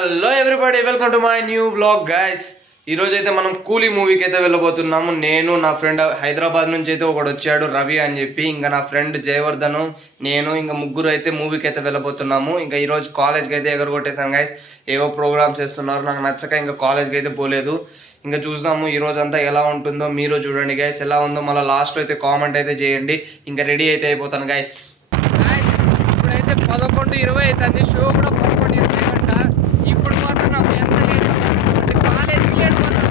Hello everybody, welcome to my new vlog guys. ఈరోజు అయితే మనం కూలీ మూవీకి అయితే వెళ్ళబోతున్నాము. నేను నా ఫ్రెండ్ హైదరాబాద్ నుంచి అయితే ఒకడు వచ్చాడు, రవి అని చెప్పి. ఇంకా నా ఫ్రెండ్ జయవర్ధను, నేను ఇంకా ముగ్గురు అయితే మూవీకి అయితే వెళ్ళబోతున్నాము. ఇంకా ఈరోజు కాలేజ్కి అయితే ఎగరగొట్టేసాను గైస్. ఏవో ప్రోగ్రామ్స్ చేస్తున్నారు, నాకు నచ్చక ఇంకా కాలేజ్కి అయితే పోలేదు. ఇంకా చూద్దాము ఈరోజు అంతా ఎలా ఉంటుందో. మీరు చూడండి గైస్, ఎలా ఉందో మళ్ళీ లాస్ట్లో అయితే కామెంట్ అయితే చేయండి. ఇంకా రెడీ అయితే అయిపోతాను గైస్. ఇప్పుడైతే 11:20 అవుతుంది, షో కూడా 11:20 అంట. ఇప్పుడు పోతున్నాం, ఎంత లేట్గా పోతాం, కాలేజీకి లేట్ పోతాం,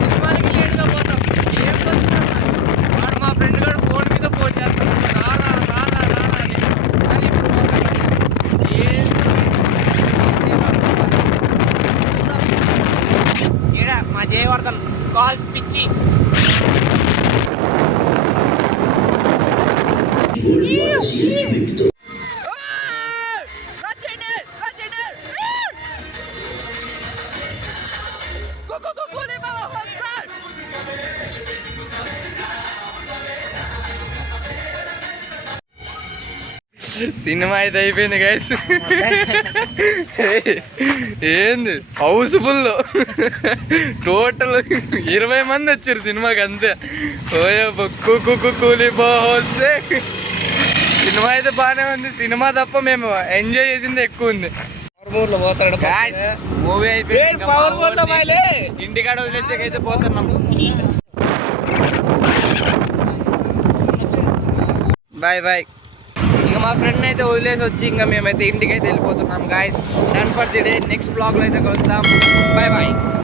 సినిమాలకి లేట్గా పోతాం. ఏం పోతున్నాం, వాడు మా ఫ్రెండ్ గారు ఫోన్ మీద ఫోన్ చేస్తాను, రారా రారా రారా అని. కానీ ఇప్పుడు పోతాం. ఏడా మా జయవర్ధన్ కాల్స్ పిచ్చి. సినిమా అయితే అయిపోయింది గైస్. ఏంది హౌస్ఫుల్, టోటల్ 20 మంది వచ్చారు సినిమాకి అంతే. ఓయో కూలి బాసే. సినిమా అయితే బాగానే ఉంది, సినిమా తప్ప మేము ఎంజాయ్ చేసింది ఎక్కువ ఉంది. మూవీ అయిపోయింది, ఇంటికాడ వదిలేసాకైతే పోతున్నాము. Bye bye. ఇంకా మా ఫ్రెండ్ అయితే వదిలేసి వచ్చి ఇంకా మేమైతే ఇంటికి అయితే వెళ్ళిపోతున్నాం guys. Done for the day. Next బ్లాగ్లో అయితే కలుద్దాం. Bye bye.